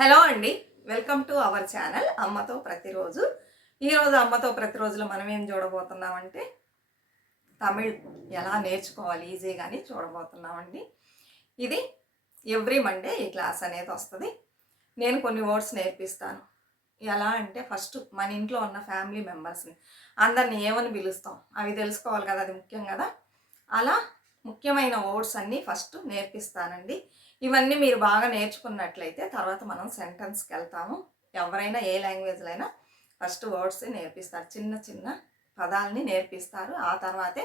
Hello అండి. Welcome to our channel అమ్మతో ప్రతిరోజు. ఈరోజు అమ్మతో ప్రతిరోజులో మనం ఏం చూడబోతున్నామంటే తమిళ్ ఎలా నేర్చుకోవాలి ఈజీగాని చూడబోతున్నామండి. ఇది ఎవ్రీ మండే ఈ క్లాస్ అనేది వస్తుంది. నేను కొన్ని వర్డ్స్ నేర్పిస్తాను. ఎలా అంటే ఫస్ట్ మన ఇంట్లో ఉన్న ఫ్యామిలీ మెంబర్స్ని అందరిని ఏమని పిలుస్తాం అవి తెలుసుకోవాలి కదా, అది ముఖ్యం కదా. అలా ముఖ్యమైన వర్డ్స్ అన్నీ ఫస్ట్ నేర్పిస్తానండి. ఇవన్నీ మీరు బాగా నేర్చుకున్నట్లయితే తర్వాత మనం సెంటెన్స్కి వెళ్తాము. ఎవరైనా ఏ లాంగ్వేజ్లో అయినా ఫస్ట్ వర్డ్స్ నేర్పిస్తారు, చిన్న చిన్న పదాలని నేర్పిస్తారు, ఆ తర్వాతే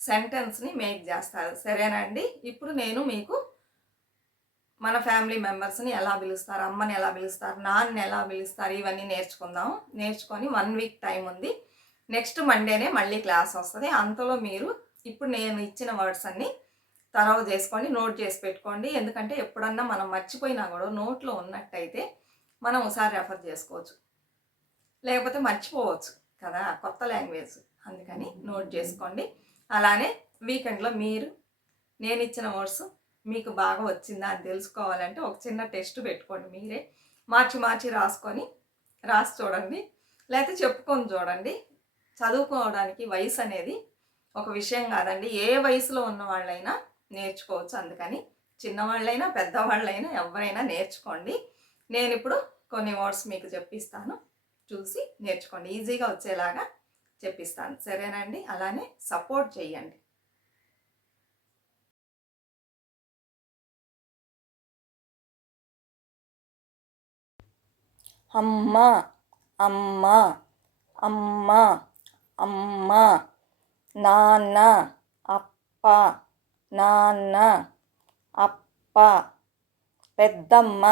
సెంటెన్స్ని మేక్ చేస్తారు. సరేనండి. ఇప్పుడు నేను మీకు మన ఫ్యామిలీ మెంబర్స్ని ఎలా పిలుస్తారు, అమ్మని ఎలా పిలుస్తారు, నాన్నని ఎలా పిలుస్తారు, ఇవన్నీ నేర్చుకుందాము. నేర్చుకొని 1 వీక్ టైం ఉంది. నెక్స్ట్ మండేనే మళ్ళీ క్లాస్ వస్తుంది. అంతలో మీరు ఇప్పుడు నేను ఇచ్చిన వర్డ్స్ అన్నీ తర్వ్ చేసుకొని నోట్ చేసి పెట్టుకోండి. ఎందుకంటే ఎప్పుడన్నా మనం మర్చిపోయినా కూడా నోట్లో ఉన్నట్టయితే మనం ఒకసారి రెఫర్ చేసుకోవచ్చు, లేకపోతే మర్చిపోవచ్చు కదా, కొత్త లాంగ్వేజ్. అందుకని నోట్ చేసుకోండి. అలానే వీకెండ్లో మీరు నేను ఇచ్చిన వర్డ్స్ మీకు బాగా వచ్చిందా అని తెలుసుకోవాలంటే ఒక చిన్న టెస్ట్ పెట్టుకోండి. మీరే మార్చి మార్చి రాసి చూడండి, లేకపోతే చెప్పుకొని చూడండి. చదువుకోవడానికి వయసు అనేది ఒక విషయం కాదండి. ఏ వయసులో ఉన్న వాళ్ళైనా నేర్చుకోవచ్చు. అందుకని చిన్నవాళ్ళైనా పెద్దవాళ్ళైనా ఎవరైనా నేర్చుకోండి. నేను ఇప్పుడు కొన్ని వర్డ్స్ మీకు చెప్పిస్తాను, చూసి నేర్చుకోండి. ఈజీగా వచ్చేలాగా చెప్పిస్తాను. సరేనండి. అలానే సపోర్ట్ చేయండి. అమ్మ, అమ్మ, అమ్మ, అమ్మ. నాన్న, అప్ప, నాన్న, అప్ప. పెద్దమ్మ,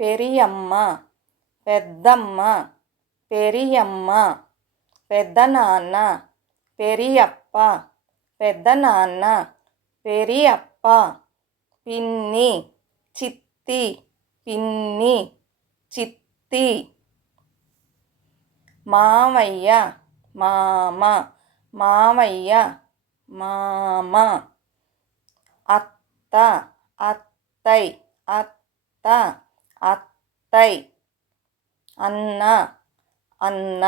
పెరియమ్మ, పెద్దమ్మ, పెరియమ్మ. పెద్దనాన్న, పెరియప్ప, పెద్దనాన్న, పెరియప్ప. పిన్ని, చిత్తి, పిన్ని, చిత్తి. మామయ్య, మామ, మామయ్య, మామ. అత్త, అత్తై, అత్త, అత్తై. అన్న, అన్న,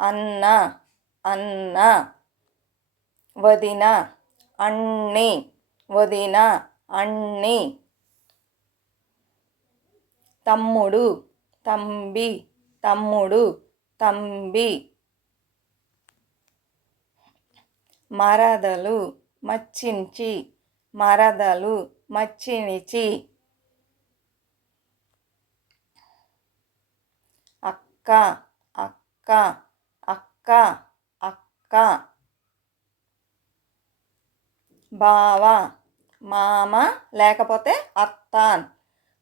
అన్న, అన్న. వదిన, అన్ని, వదిన, అన్ని. తమ్ముడు, తంబి, తమ్ముడు, తంబి. మరదలు, మచ్చించి, మరదలు, మచ్చినిచి. అక్క, అక్క, అక్క, అక్క. బావ, మామ లేకపోతే అత్తాన్.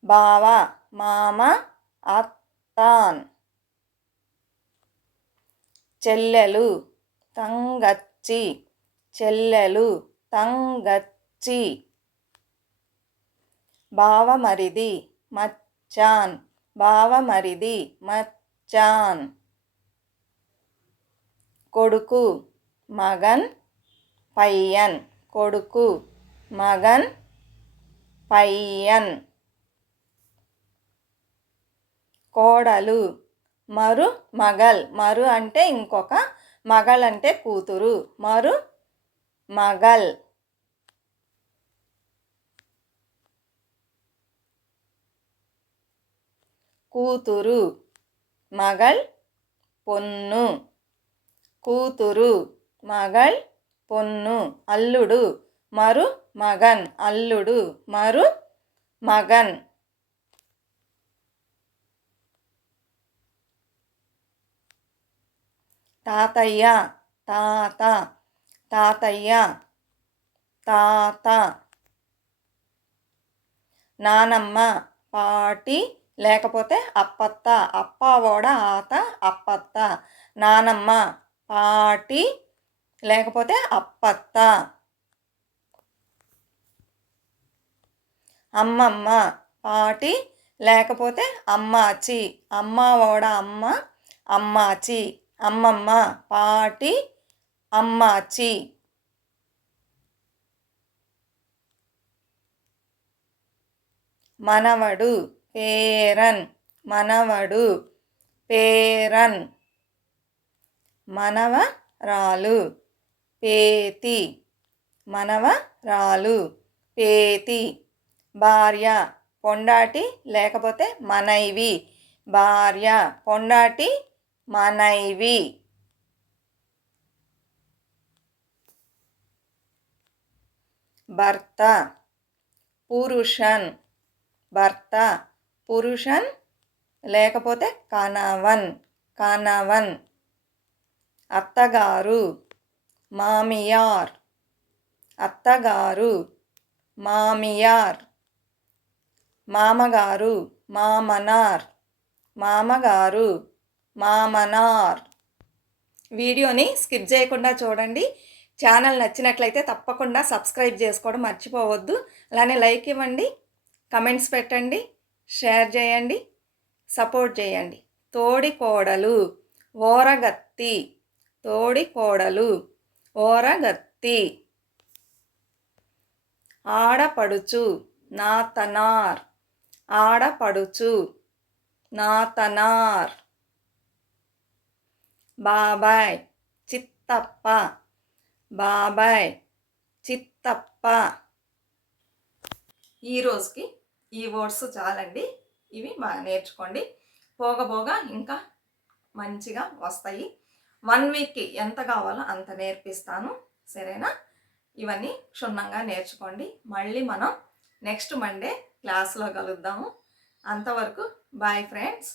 బావ, మామ, అత్తాన్. చెల్లెలు, తంగచ్చి, చెల్లెలు, తంగచ్చి. బావమరిది, మచ్చాన్, బావమరిది, మచ్చాన్. కొడుకు, మగన్, పయ్యన్, కొడుకు, మగన్, పయ్యన్. కోడలు, మరు మగల్. మరు అంటే ఇంకొక, మగల్ అంటే కూతురు. మరు మగల్. కూతురు, మగల్, పొన్ను, కూతురు, మగల్, పొన్ను. అల్లుడు, మరు మగన్, అల్లుడు, మరు మగన్. తాతయ్య, తాత, తాతయ్య, తాత. నానమ్మ, పాటి లేకపోతే అప్పత్త. అప్పవోడ ఆత, అప్పత్త. నానమ్మ, పాటి లేకపోతే అప్పత్త. అమ్మమ్మ, పాటి లేకపోతే అమ్మాచి. అమ్మవోడ అమ్మ, అమ్మాచి. అమ్మమ్మ, పాటి, అమ్మాచి. మనవడు, పేరన్ మనవడు, పేరన్ మనవరాలు, పేతి మనవరాలు, పేతి భార్య పొండాటి లేకపోతే మనైవి, భార్య పొండాటి మనైవి. భర్త పురుషన్, భర్త పురుషన్ లేకపోతే కనవన్, కనవన్. అత్తగారు మామియార్, అత్తగారు మామియార్. మామగారు మామనార్, మామగారు మామనార్. వీడియోని స్కిప్ చేయకుండా చూడండి. ఛానల్ నచ్చినట్లయితే తప్పకుండా సబ్స్క్రైబ్ చేసుకోవడం మర్చిపోవద్దు. అలానే లైక్ ఇవ్వండి, కమెంట్స్ పెట్టండి, షేర్ చేయండి, సపోర్ట్ చేయండి. తోడికోడలు ఓరగత్తి, తోడికోడలు ఓరగత్తి. ఆడపడుచు నాతనార్, ఆడపడుచు నాతనార్. బాబాయ్ చిత్తప్ప, బాబాయ్ చిత్తప్ప. ఈ రోజుకి ఈ వర్డ్స్ చాలండి. ఇవి బాగా నేర్చుకోండి. పోగపోగా ఇంకా మంచిగా వస్తాయి. 1 వీక్కి ఎంత కావాలో అంత నేర్పిస్తాను, సరేనా? ఇవన్నీ క్షుణ్ణంగా నేర్చుకోండి. మళ్ళీ మనం నెక్స్ట్ మండే క్లాస్లో కలుద్దాము. అంతవరకు బాయ్ ఫ్రెండ్స్.